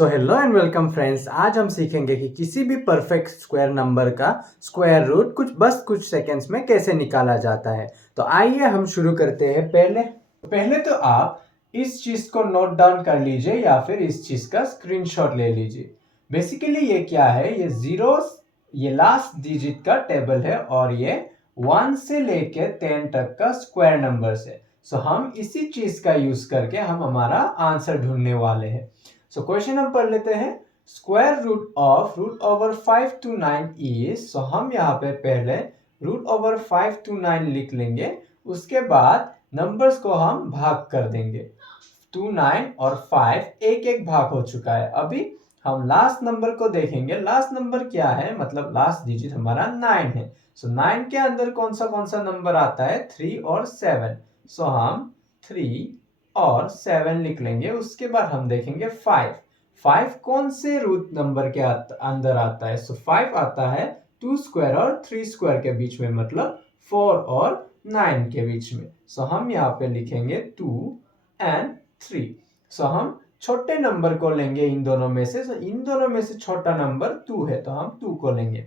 So hello and welcome friends. आज हम सीखेंगे कि किसी भी परफेक्ट स्क्वायर नंबर का स्क्वायर रूट कुछ सेकंड्स में कैसे निकाला जाता है। तो आइए हम शुरू करते हैं। पहले तो आप इस चीज को नोट डाउन कर लीजिए या फिर इस चीज का स्क्रीनशॉट ले लीजिए। बेसिकली ये क्या है, ये जीरोस, ये लास्ट डिजिट का टेबल है और ये 1 से लेके 10 तक का स्क्वायर नंबर्स है। सो हम इसी चीज का यूज करके हम हमारा आंसर ढूंढने वाले हैं। सो क्वेश्चन हम पढ़ लेते हैं। Square root of root over 5 to 9 is, so हम यहाँ पे पहले रूट ओवर 5 to 9 लिख लेंगे। उसके बाद नंबर्स को हम भाग कर देंगे। 2, 9 और 5 एक एक भाग हो चुका है। अभी हम लास्ट नंबर को देखेंगे। लास्ट नंबर क्या है, मतलब लास्ट डिजिट हमारा 9 है। सो 9 के अंदर कौन सा नंबर आता है, 3 और 7। सो हम 3 और 7 लिख लेंगे। उसके बाद हम देखेंगे 5 कौन से रूट नंबर के अंदर आता है। सो 5 आता है 2 स्क्वायर और 3 स्क्वायर के बीच में, मतलब 4 और 9 के बीच में। सो हम यहाँ पे लिखेंगे 2 एंड 3। सो हम छोटे नंबर को लेंगे इन दोनों में से। इन दोनों में से छोटा नंबर 2 है तो हम 2 को लेंगे।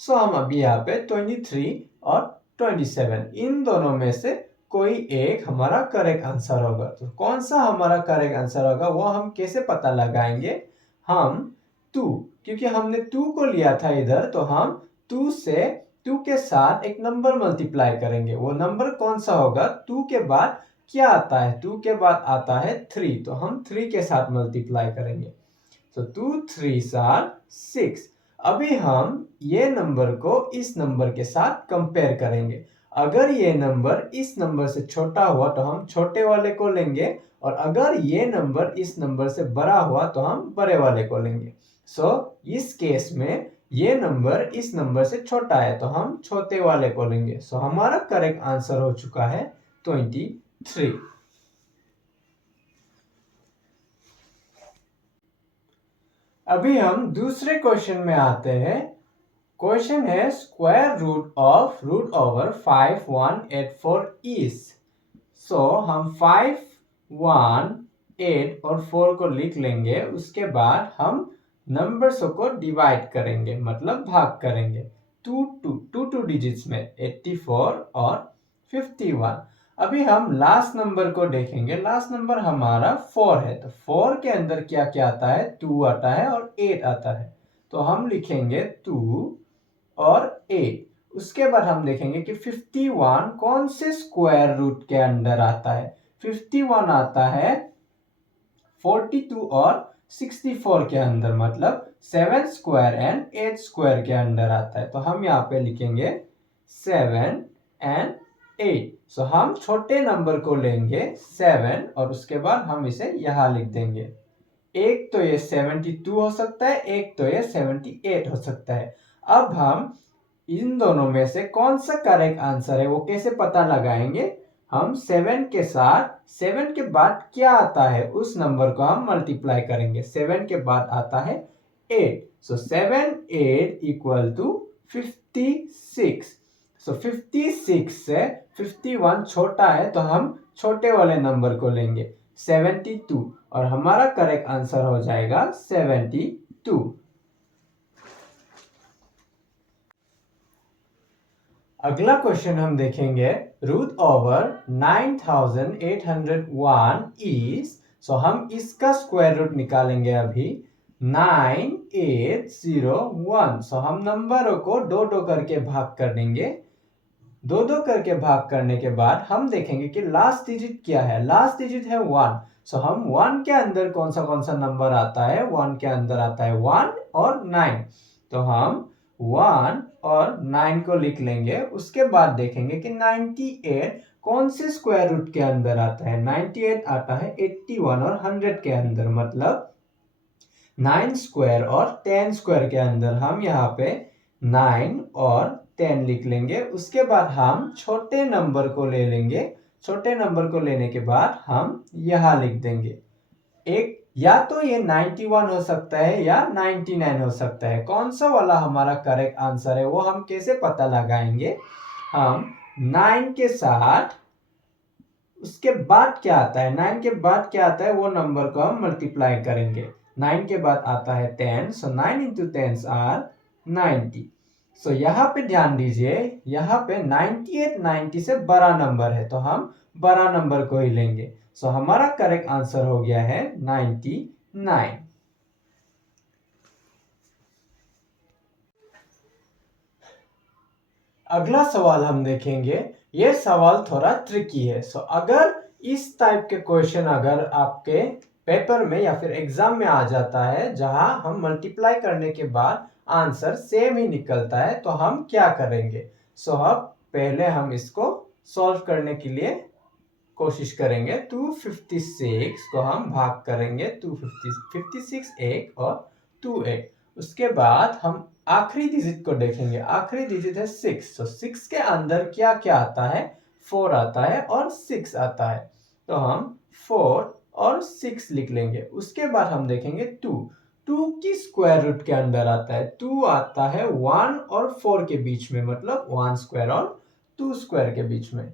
सो हम अभी यहाँ पे 23 और 27 इन दोनों में से कोई एक हमारा करेक्ट आंसर होगा। तो कौन सा हमारा करेक्ट आंसर होगा वो हम कैसे पता लगाएंगे। हम 2, क्योंकि हमने 2 को लिया था इधर, तो हम 2 के साथ एक नंबर मल्टीप्लाई करेंगे। वो नंबर कौन सा होगा, 2 के बाद क्या आता है, 2 के बाद आता है 3, तो हम 3 के साथ मल्टीप्लाई करेंगे। तो 2 3s are 6। अभी हम ये नंबर को इस नंबर के साथ कंपेयर करेंगे। अगर ये नंबर इस नंबर से छोटा हुआ तो हम छोटे वाले को लेंगे, और अगर ये नंबर इस नंबर से बड़ा हुआ तो हम बड़े वाले को लेंगे। सो इस केस में ये नंबर इस नंबर से छोटा है तो हम छोटे वाले को लेंगे। सो हमारा करेक्ट आंसर हो चुका है 23। अभी हम दूसरे क्वेश्चन में आते हैं। क्वेश्चन है square root of root over 5 1 8 4 is. So हम 5 1 8 और 4 को लिख लेंगे। उसके बाद हम नंबर्स को डिवाइड करेंगे, मतलब भाग करेंगे। 2 डिजिट्स में 84 और 51। अभी हम लास्ट नंबर को देखेंगे। लास्ट नंबर हमारा 4 है, तो 4 के अंदर क्या क्या आता है, 2 आता है और 8 आता है। तो हम लिखेंगे 2 और 8। उसके बाद हम देखेंगे कि 51 कौन से स्क्वायर रूट के अंदर आता है। 51 आता है 42 और 64 के अंदर, मतलब 7 स्क्वायर एंड 8 स्क्वायर के अंदर आता है। तो हम यहाँ पे लिखेंगे 7 एंड 8। सो हम छोटे नंबर को लेंगे 7 और उसके बाद हम इसे यहाँ लिख देंगे। एक तो ये 72 हो सकता है, एक तो ये 78 हो सकता है। अब हम इन दोनों में से कौन सा करेक्ट आंसर है वो कैसे पता लगाएंगे। हम 7 के साथ 7 के बाद क्या आता है उस नंबर को हम मल्टीप्लाई करेंगे। 7 के बाद आता है 8। सो 7 8 इक्वल टू 56। सो 56 से 51 छोटा है तो हम छोटे वाले नंबर को लेंगे 72, और हमारा करेक्ट आंसर हो जाएगा 72। अगला क्वेश्चन हम देखेंगे। Root over 9801 is. सो हम इसका स्क्वायर रूट निकालेंगे अभी। 9801। सो हम नंबरों को दो दो करके भाग कर देंगे। दो करके भाग करने के बाद हम देखेंगे कि लास्ट डिजिट क्या है। लास्ट डिजिट है 1। सो हम 1 के अंदर कौन सा नंबर आता है, 1 के अंदर आता है 1 और 9। तो हम 1 और 9 को लिख लेंगे। उसके बाद देखेंगे कि 98 कौन से स्क्वायर रूट के अंदर आता है। 98 आता है 81 और 100 के अंदर, मतलब 9 स्क्वायर और 10 स्क्वायर के अंदर। हम यहाँ पे 9 और 10 लिख लेंगे। उसके बाद हम छोटे नंबर को ले लेंगे। छोटे नंबर को लेने के बाद हम यहाँ लिख देंगे। एक या तो ये 91 हो सकता है या 99 हो सकता है। कौन सा वाला हमारा करेक्ट आंसर है वो हम कैसे पता लगाएंगे। हम 9 के साथ उसके बाद क्या आता है, 9 के बाद क्या आता है वो नंबर को हम मल्टीप्लाई करेंगे। 9 के बाद आता है 10, सो 9 इंटू 10 आर 90। सो यहाँ पे ध्यान दीजिए, यहाँ पे 98 90 से बड़ा नंबर है तो हम बड़ा नंबर को ही लेंगे। सो हमारा करेक्ट आंसर हो गया है 99। अगला सवाल हम देखेंगे, ये सवाल थोड़ा ट्रिकी है। सो अगर इस टाइप के क्वेश्चन अगर आपके पेपर में या फिर एग्जाम में आ जाता है जहां हम मल्टीप्लाई करने के बाद आंसर सेम ही निकलता है तो हम क्या करेंगे। सो अब पहले हम इसको सॉल्व करने के लिए कोशिश करेंगे। 256 को हम भाग करेंगे 56 एक और 2 एक। उसके बाद हम आखिरी डिजिट को देखेंगे, आखिरी डिजिट है 6। तो 6 के अंदर क्या क्या आता है, 4 आता है और 6 आता है, तो हम 4 और 6 लिख लेंगे। उसके बाद हम देखेंगे 2 की स्क्वायर रूट के अंदर आता है, 2 आता है 1 और 4 के बीच में, मतलब 1 स्क्वायर और 2 स्क्वायर के बीच में।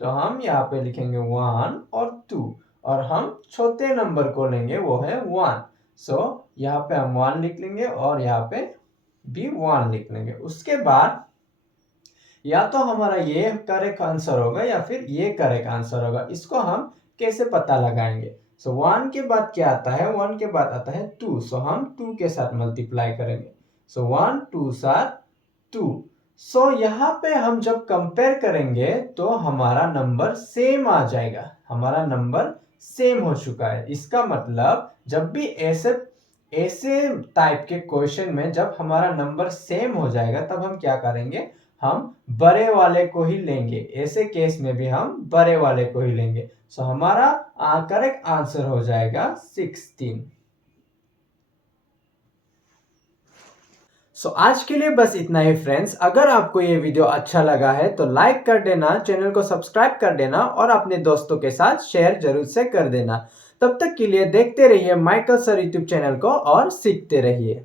तो हम यहाँ पे लिखेंगे 1 और 2 और हम छोटे नंबर को लेंगे, वो है 1। सो यहाँ पे हम 1 लिख लेंगे और यहाँ पे भी 1 लिख लेंगे। उसके बाद या तो हमारा ये करेक्ट आंसर होगा या फिर ये करेक्ट आंसर होगा। इसको हम कैसे पता लगाएंगे। सो 1 के बाद क्या आता है, 1 के बाद आता है 2। सो हम 2 के साथ मल्टीप्लाई करेंगे। सो 1 2 साथ 2। सो यहाँ पे हम जब कंपेयर करेंगे तो हमारा नंबर सेम आ जाएगा, हमारा नंबर सेम हो चुका है। इसका मतलब जब भी ऐसे टाइप के क्वेश्चन में जब हमारा नंबर सेम हो जाएगा तब हम क्या करेंगे, हम बड़े वाले को ही लेंगे। ऐसे केस में भी हम बड़े वाले को ही लेंगे। सो हमारा करेक्ट आंसर हो जाएगा 16। सो आज के लिए बस इतना ही फ्रेंड्स। अगर आपको ये वीडियो अच्छा लगा है तो लाइक कर देना, चैनल को सब्सक्राइब कर देना और अपने दोस्तों के साथ शेयर जरूर से कर देना। तब तक के लिए देखते रहिए माइकल सर यूट्यूब चैनल को और सीखते रहिए।